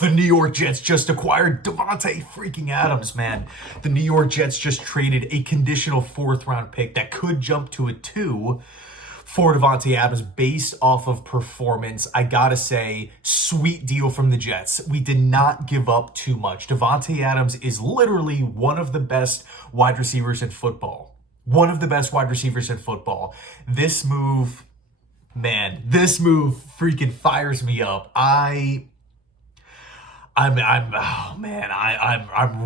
The New York Jets just acquired Davante freaking Adams, man. The New York Jets just traded a conditional 4th-round pick that could jump to a 2 for Davante Adams based off of performance. I gotta say, sweet deal from the Jets. We did not give up too much. Davante Adams is literally one of the best wide receivers in football. One of the best wide receivers in football. This move, man, this move freaking fires me up. I'm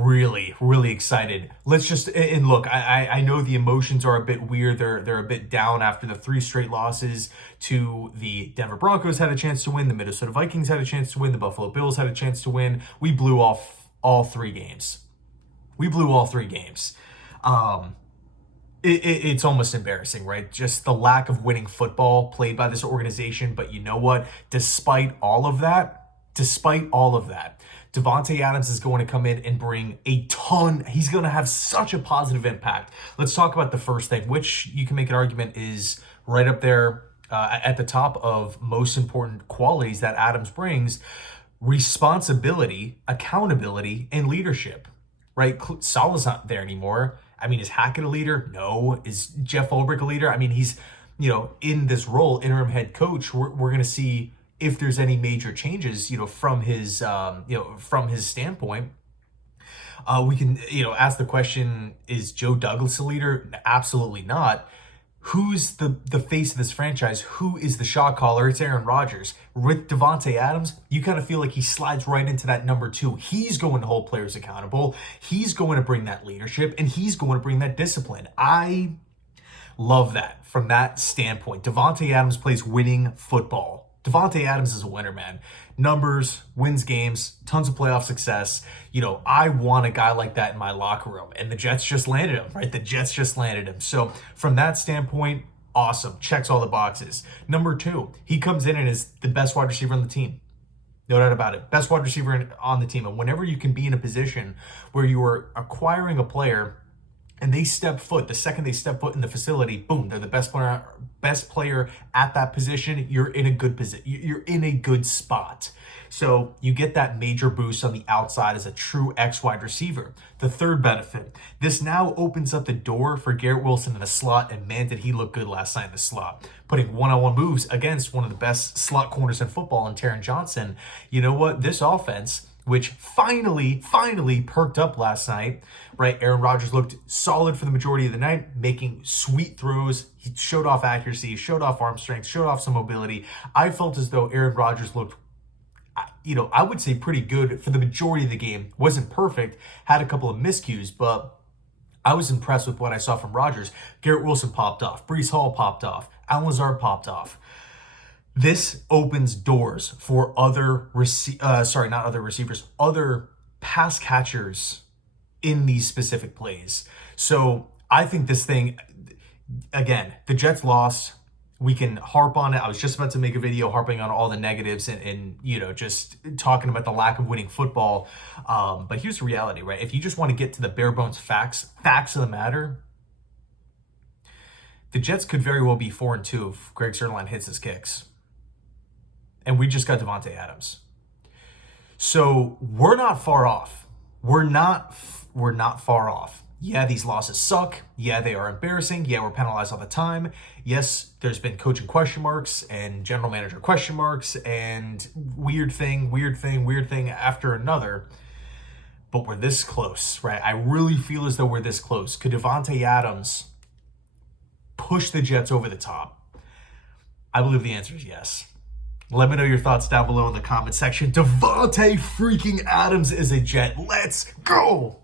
really, really excited. Let's just, and look, I know the emotions are a bit weird. They're a bit down after the 3 straight losses to the Denver Broncos had a chance to win. The Minnesota Vikings had a chance to win. The Buffalo Bills had a chance to win. We blew off all 3 games. It's almost embarrassing, right? Just the lack of winning football played by this organization. But you know what? Despite all of that, Davante Adams is going to come in and bring a ton. He's going to have such a positive impact. Let's talk about the first thing, which you can make an argument is right up there at the top of most important qualities that Adams brings: responsibility, accountability, and leadership, right? Salah's not there anymore. I mean, is Hackett a leader? No. Is Jeff Ulbrich a leader? I mean, he's, in this role, interim head coach. We're going to see if there's any major changes, from his standpoint. We can, ask the question, is Joe Douglas a leader? Absolutely not. Who's the face of this franchise? Who is the shot caller? It's Aaron Rodgers. With Davante Adams, you kind of feel like he slides right into that number 2. He's going to hold players accountable. He's going to bring that leadership, and he's going to bring that discipline. I love that from that standpoint. Davante Adams plays winning football. Davante Adams is a winner, man. Numbers, wins games, tons of playoff success. I want a guy like that in my locker room. And the Jets just landed him, right? The Jets just landed him. So from that standpoint, awesome. Checks all the boxes. Number 2, he comes in and is the best wide receiver on the team. No doubt about it. Best wide receiver on the team. And whenever you can be in a position where you are acquiring a player and they step foot, the second they step foot in the facility, boom, they're the best player at that position. You're in a good position. You're in a good spot. So you get that major boost on the outside as a true X wide receiver. The third benefit, this now opens up the door for Garrett Wilson in the slot, and man, did he look good last night in the slot. Putting one-on-one moves against one of the best slot corners in football in Taron Johnson. You know what? This offense, which finally perked up last night, right? Aaron Rodgers looked solid for the majority of the night, making sweet throws. He showed off accuracy, showed off arm strength, showed off some mobility. I felt as though Aaron Rodgers looked, I would say pretty good for the majority of the game. Wasn't perfect, had a couple of miscues, but I was impressed with what I saw from Rodgers. Garrett Wilson popped off. Breece Hall popped off. Allen Lazard popped off. This opens doors for other pass catchers in these specific plays. So I think this thing, again, the Jets lost. We can harp on it. I was just about to make a video harping on all the negatives and just talking about the lack of winning football. But here's the reality, right? If you just want to get to the bare bones facts of the matter, the Jets could very well be 4-2 if Greg Zuerlein hits his kicks. And we just got Davante Adams. So we're not far off. We're not far off. Yeah, these losses suck. Yeah, they are embarrassing. Yeah, we're penalized all the time. Yes, there's been coaching question marks and general manager question marks and weird thing after another. But we're this close, right? I really feel as though we're this close. Could Davante Adams push the Jets over the top? I believe the answer is yes. Let me know your thoughts down below in the comment section. Davante freaking Adams is a Jet. Let's go!